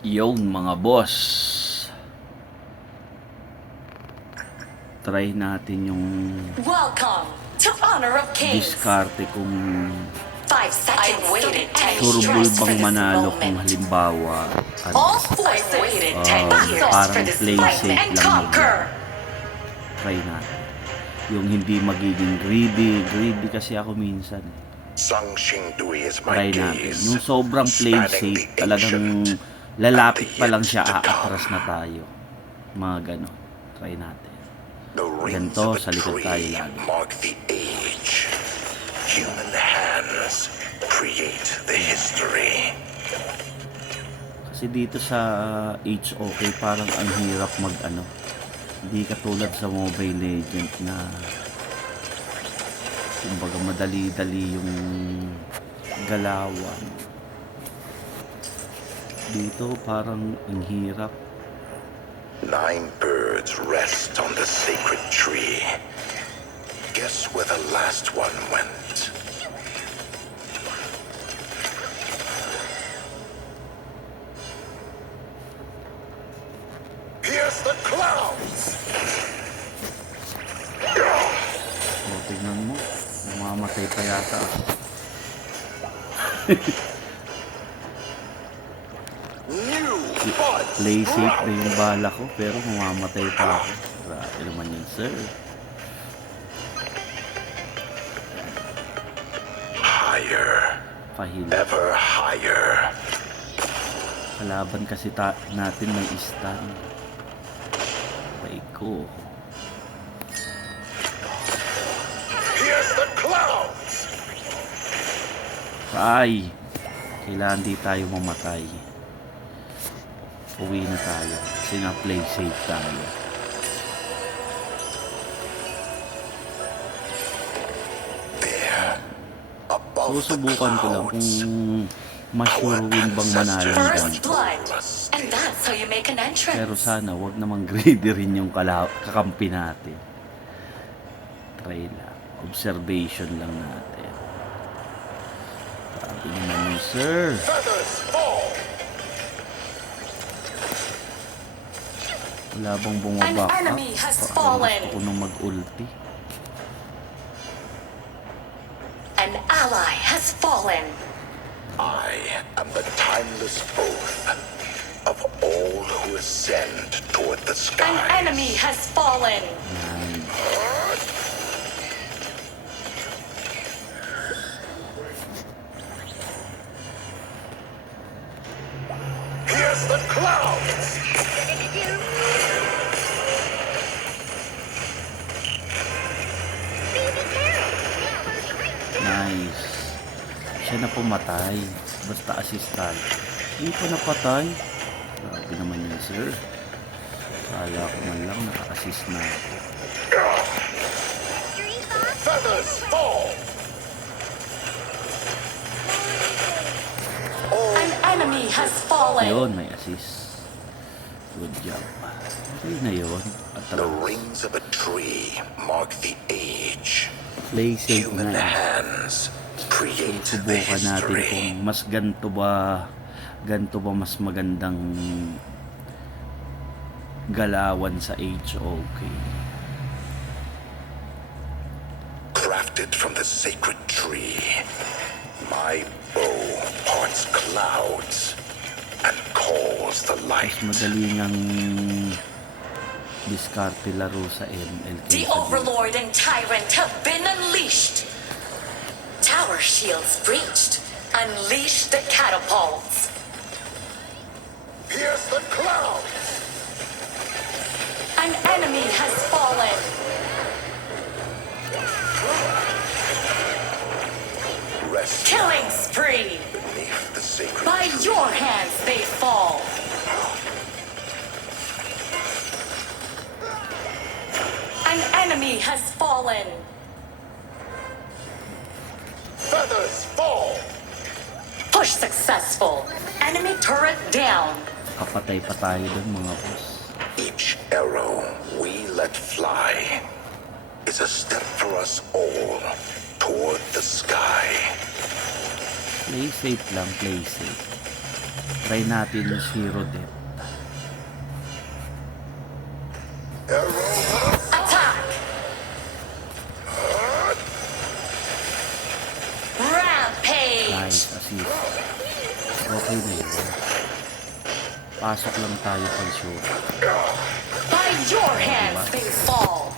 Yun mga boss, try natin yung Welcome to Honor of Kings. diskarte kung 5 seconds. I waited 10 surbol years for bang this manalo kung moment. halimbawa All forces waited 10 years parang for this play fight safe and lang conquer. try natin yung hindi magiging greedy kasi ako minsan try natin yung sobrang play safe, talagang lalapit pa lang siya, aatras na tayo, mga ganon. Try natin ganito, sa likod tayo lagi. Mark the age. Human hands create the history. Kasi dito sa HOK parang ang hirap mag hindi katulad sa Mobile Legend na kumbaga madali-dali yung galawan. Dito parang ang hirap. 9 birds rest on the sacred tree. Guess where the last one went? Pierce the clouds! O, tingnan mo, mamamatay pa yata ako. New buds! Play safe na yung bala ko pero mamamatay pa ako. Grabe naman yun, sir. Higher, Pahil. ever higher. Kalaban kasi natin may stun. Ko. Pierce the clouds! Ay, kailangan di tayo mamatay. Uwi na tayo kasi na play safe tayo. Susubukan ko lang kung ma-sure win bang manalo ng First ganito. blood. And that's how you make an entrance. Pero sana wag namang greedy rin yung kakampi natin. Try lang. Observation lang natin. Sabi naman yun, sir. Feathers fall! Wala bang bumabak? An enemy has Gusto fallen. ko nung mag-ulti. An ally has fallen. I am the timeless oath of all who ascend toward the An sky. enemy has fallen. Pierce the clouds! Nice. Siya na pumatay. Basta assistant. Hindi pa napatay. Grabe naman yun, sir. Kala ko man lang naka-assist na ako. Feathers fall! An enemy has fallen. Yun, may assist. Good job. Okay na yun. The Atras. rings of a tree mark the age. Play safe Human na. hands create the Subukan natin history. kung mas ganito ba mas magandang galawan sa HOK. Crafted from the sacred tree, my bow parts clouds and calls the light. Mas madali ngang diskarte laro sa ML The kaysa dito. Overlord and Tyrant have been unleashed. Tower shields breached. Unleash the catapults. Pierce the clouds! An enemy has fallen. Rest Killing spree. beneath the sacred By tree. your hands they fall. An enemy has fallen. Feathers fall! Push successful. Enemy turret down. Kapatay pa tayo dun, mga boss. Each arrow we let fly is a step for us all toward the sky. Play safe lang, play safe. Try natin yung zero death. Attack! Rampage! Nice, assist. Okay na yun. Pasok lang tayo pag sure. By your hands they fall!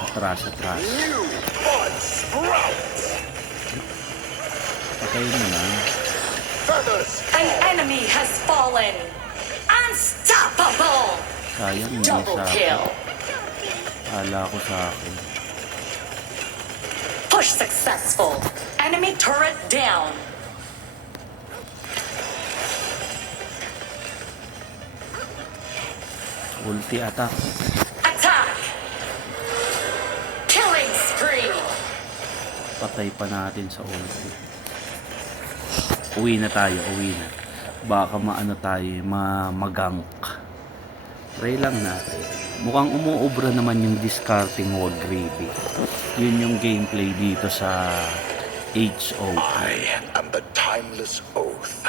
Atras. New bud sprouts. Patayin mo lang. Feathers. An enemy has fallen! Unstoppable! Sayang hindi Double sa akin. kill! Kala ko sa akin. Push successful! Enemy turret down! Ulti attack. Attack! Killing spree! Patay pa natin sa ulti. Uwi na tayo. Baka maano tayo, magank. Try lang natin. Mukhang umuobra naman yung discarding wall gravy. Yun yung gameplay dito sa HO. I am the timeless oath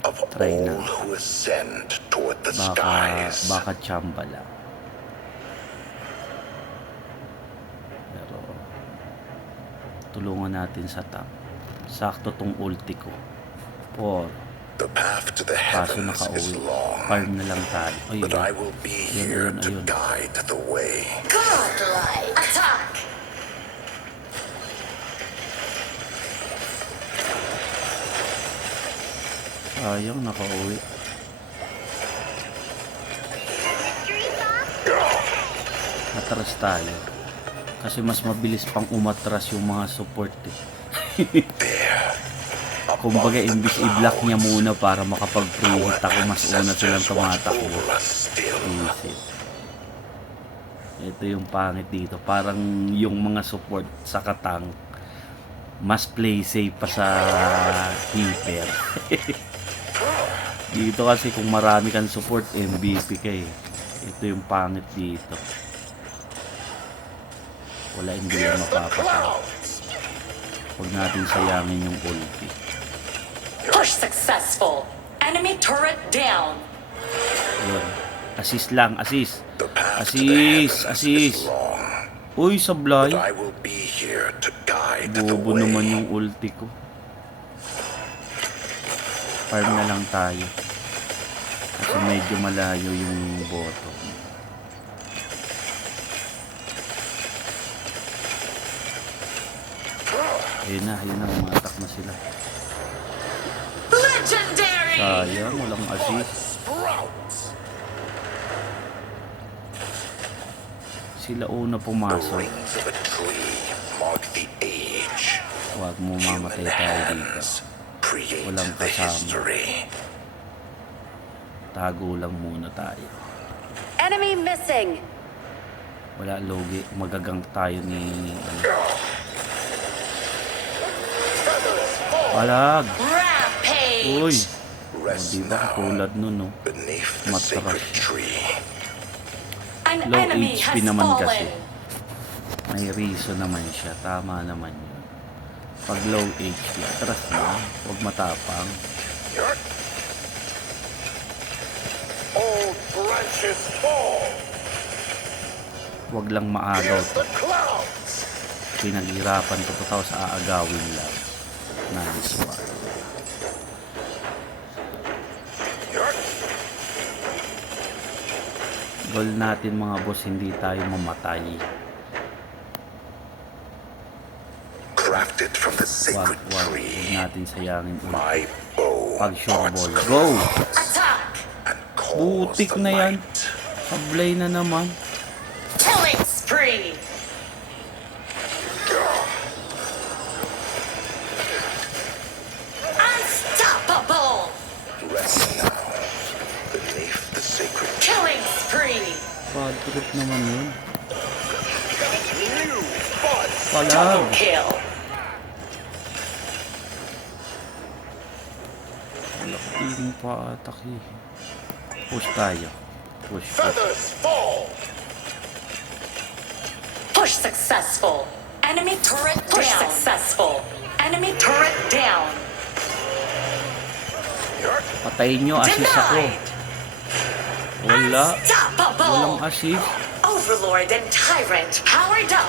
of Try all na. who ascend toward the Baka skies. chamba lang. Pero tulungan natin sa top. Sakto tong ulti ko. 4. The path to the Kaso heavens is nakauwi. long, Farm na lang tayo. Ay, but I will be here to ayun. guide the way. Godlike! Attack! Sayang, nakauwi. Atras tayo. Kasi mas mabilis pang umatras yung mga support eh. Kumbaga, imbis i-block niya muna para makapag-pre-hit ako, mas una silang tumatakbo. Over us still. Easy. Ito yung pangit dito. Parang yung mga support sa katang mas play safe pa sa keeper. Dito kasi kung marami kang support, MVP ka eh. Ito yung pangit dito. Wala, hindi yan mapapatay. Huwag natin sayangin yung ulti. Push successful! Enemy turret down! Yun. Assist lang, assist. The path to the Assist, heavens assist. is long, Uy, sablay. but I will be here to guide the Bobo naman way. yung ulti ko. Farm na lang tayo. Kasi medyo malayo yung boto. Ayun na, umatak na sila. Legendary! Sayang, walang assist. Sprouts. Sila una The pumasok. rings of a tree mark the age. Huwag mo mamatay Human tayo dito. hands create Walang the kasama. history. Tago lang muna tayo. Enemy missing! Wala logi. Magagang tayo ni... Palag! Rampage! Uy! O, Rest diba now katulad nun, no? beneath the Matras sacred siya. tree. An Low enemy HP has naman fallen! kasi. May reason naman siya. Tama naman yun. Pag low HP, atras na. Huwag matapang. Old branches fall. Huwag lang maagaw Here's to. the clouds. Pinaghirapan ko to tapos aagawin lang. Nice one. Goal natin mga boss, hindi tayo mamatay. Crafted from the Huwag sacred huwag tree. natin sayangin ulit. My bow Pag sure parts ball. Go! Attack! and calls Putik the na yan. light. Sablay na naman. Killing spree! Unstoppable! Rest now beneath the sacred tree. Killing spree! Bad trip naman yun. New buds. Double Palag! kill! Laking pa-attack eh. Push tayo. Push. Feathers fall. Push successful! Enemy turret down! Push successful! Enemy turret down! Patayin nyo, assist ako. Denied. Wala. Unstoppable. Walang assist. Overlord and Tyrant powered up.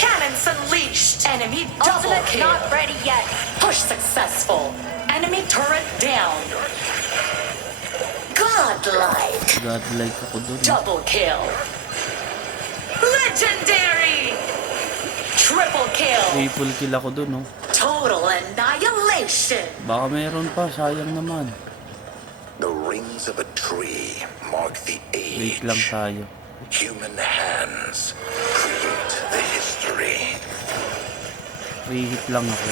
Cannons unleashed. Enemy double Ultimate kill. not ready yet. Push successful. Enemy turret down. Godlike. Godlike ako dun. Double kill. Legendary. Triple kill. Triple kill ako dun, oh. Total annihilation. Baka meron pa, sayang naman. The rings of a tree mark the Wait age. lang tayo. Human hands create the history. Rehit lang ako.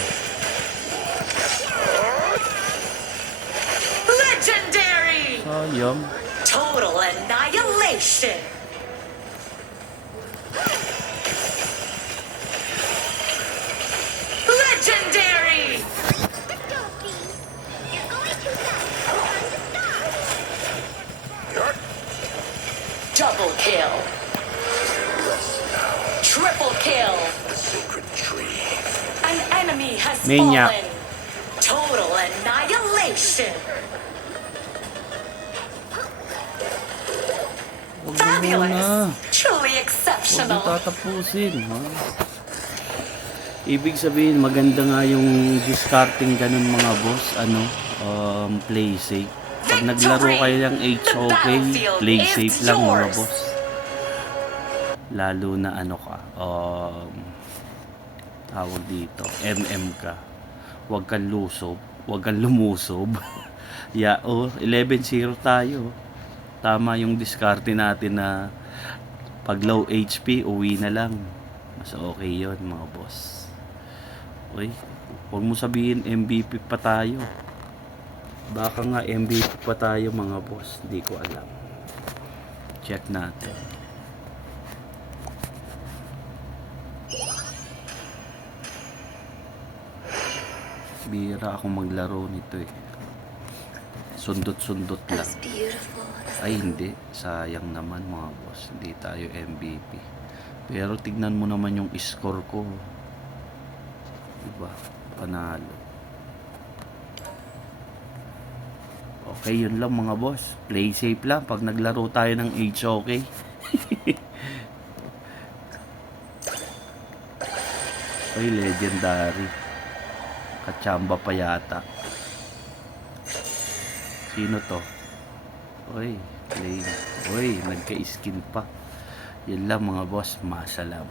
Legendary. Sayang. Total annihilation. Legendary. Double kill. Rest now. Triple kill. The sacred tree. An enemy has Maniac. fallen. Total annihilation. Huwag mo Fabulous. muna. Truly Huwag mo exceptional. tatapusin, ha? Ibig sabihin, maganda nga yung discarding ganun mga boss, play safe. Pag naglaro kayo ng HOK, play safe lang mga boss. Lalo na tawag dito, MM ka. Huwag kang lusob, huwag kang lumusob. 11-0 tayo. Tama yung discarding natin na pag low HP, uwi na lang. Mas okay yun mga boss. Uy, huwag mo sabihin MVP pa tayo. Baka nga MVP pa tayo mga boss. Hindi ko alam. Check natin. Bira akong maglaro nito eh. Sundot-sundot lang. As beautiful as Ay hindi, sayang naman mga boss, hindi tayo MVP. Pero tignan mo naman yung score ko. Diba? Panalo. Okay, yun lang mga boss. Play safe lang pag naglaro tayo ng HOK. Ay, legendary. Kachamba pa yata. Sino to? Uy, play. Uy, nagka-skin pa. Yan lang mga boss, masalam.